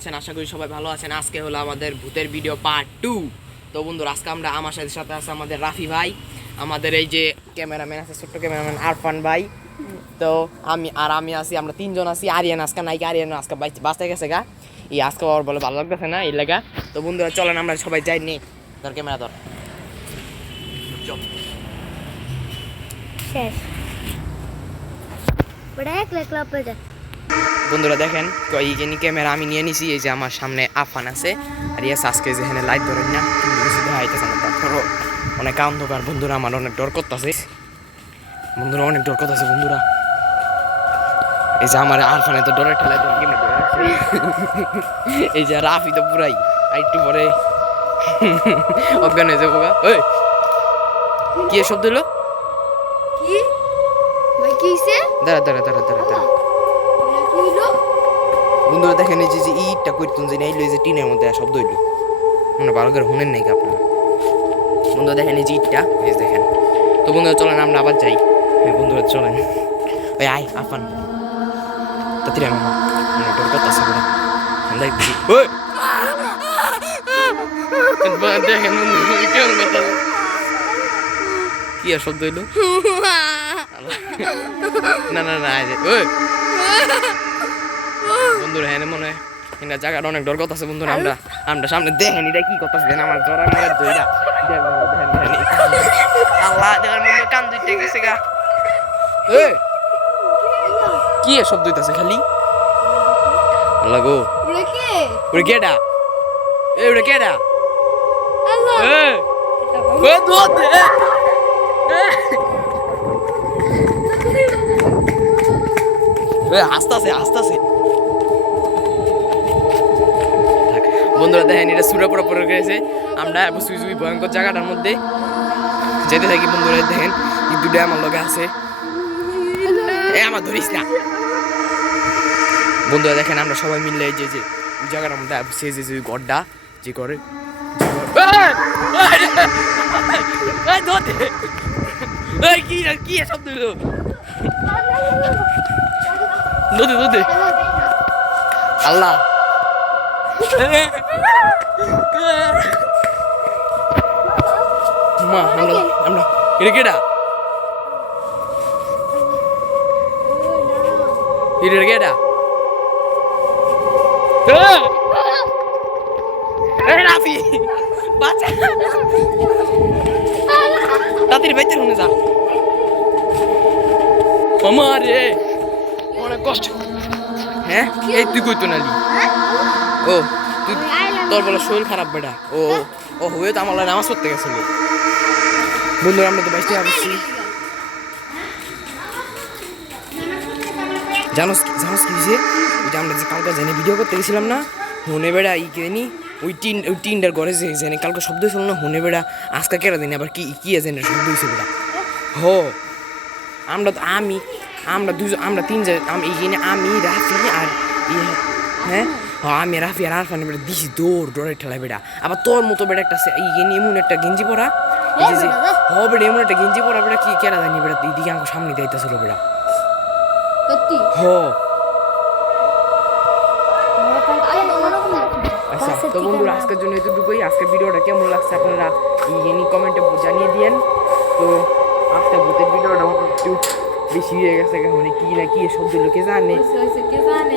আছেন? আশা করি সবাই ভালো আছেন। আজকে হলো আমাদের ভূতের ভিডিও পার্ট টু তো বন্ধুরা, আজকে আমরা আমার সাথে সাথে আছে আমাদের রাফি ভাই, আমাদের এই যে ক্যামেরাম্যান আছে, ছোট্ট ক্যামেরাম্যান আরফান ভাই। তো আমি আর আমি আছি, আমরা তিনজন আছি। আরিয়ান আজকে নাইকে আরিয়ান আজকে বাঁচতে গেছে গা। এই আজকে ওর বলে ভালো লাগতেছে না, এই লাগা। তো বন্ধুরা, চলেন আমরা সবাই যাই নে। ধর ক্যামেরা ধর। শেষ। ওটা এক লাখ লাভ বন্ধুরা দেখেন এইখানে ক্যামেরা আমি নিয়ে নিছি এই যে আমার সামনে আফান আছে। আর ইয়াস আজকে যেখানে লাইট ধরেন না কিছু দেখা না। তারপরও অনেক অন্ধকার বন্ধুরা আমার অনেক ডর করতেছে। বন্ধুরা অনেক ডর করতেছে বন্ধুরা। এই যে আমার আরফানে তো ডরের ঠেলায়। এই যে রাফি তো পুরাই আর একটু পরে অজ্ঞান হয়ে যাব গা। ওই কি এ শব্দ হলো? কি? ভাই দাঁড়া দাঁড়া দাঁড়া দাঁড়া দাঁড়া। হইল বন্ধুরা দেখেন এই যে ইটটা করতেন যে নাইলো এই যে টিনের মধ্যে শব্দ হইল। মনে ভালো করে শুনেন নাকি আপনারা? বন্ধুরা দেখেন এই যে ইটটা এই দেখেন। তো বন্ধুরা চলেন আমরা আবার যাই। হ্যাঁ বন্ধুরা চলেন। ওই আয় আফান। তাড়াতাড়ি আমি মনে ডর করতেছে আমরা দেখছি ওই! দেখেন কেমন কথা? কি আর শব্দ হইল? না না না ওই! বন্ধুরা হ্যাঁ মনে হয় এটা জায়গাটা অনেক ডর কথা আছে বন্ধুরা আমরা। আমরা সামনে দেখেন এটা কি কথা আছে আমার আমার দইরা আল্লাহ দেখেন কান দুইটা গেছে গা। এ! কি এ শব্দ খালি? আল্লাহ গো। কে? ওরে কেডা এ ওরে কেডা আল্লাহ। এ! ও দুধ এ এ! হাসতাছে হাসতাছে। থাক, বন্ধুরা দেখেন, এটা সুরা পড়া পড়ে গেছে আমরা সুই সুই ভয়ঙ্কর জায়গাটার মধ্যে যেতে থাকি বন্ধুরা, দেখেন, এই দুটো আমার লগে আছে। আমার ধরিস না। বন্ধুরা দেখেন, আমরা সবাই মিলে এই যে যে জায়গাটার মধ্যে সে যে যে গড্ডা যে করে কি কি আল্লাহ। মা আমরা আমরা এটা কেডা এটা কেডা রাফি বাচ্চা তাড়াতাড়ি বাইতে শুনে যা আমার অনেক কষ্ট হ্যাঁ এই তুই কইতো নালি ও তোর বলে শরীর খারাপ বেটা। ও ও হয়ে তো আমার নামাজ পড়তে গেছিল। বন্ধুরা আমরা তো বাইশটা আসছি জানোস জানোস কি হয়েছে? ওইটা আমরা যে কালকে জেনে ভিডিও করতে গেছিলাম না? হনে বেড়া ই কেনি ওই টিন ওই টিনটার ঘরে যে জেনে কালকে শব্দ হয়েছিল না হনে বেড়া আজকে কেটে দিন আবার কি কি জেনে শব্দ হয়েছে বেড়া হো আমরা তো আমি আমরা দুজন আমরা তিনজন আমি এইখানে আমি রাফি আর হ্যাঁ, আমি রাফি আর আরফান বেড়া দিছি দৌড় দৌড়ে ঠেলা বেড়া আবার তোর মতো বেটা একটা এমন একটা গেঞ্জি পরা। এই হ। এমন একটা গেঞ্জি পরা বেড়া কি কেনা জানি বেড়া দিদিকে আমার সামনে দিতেছিল সত্যি? হ। আচ্ছা তো বন্ধুরা আজকের জন্য এতটুকুই। আজকের ভিডিওটা কেমন লাগছে আপনারা ইনি কমেন্টে জানিয়ে দিয়েন। তো আজকে ভূতের ভিডিওটা একটু বেশি হয়ে গেছে মানে কি না কি শব্দ লোকে জানে। কে জানে?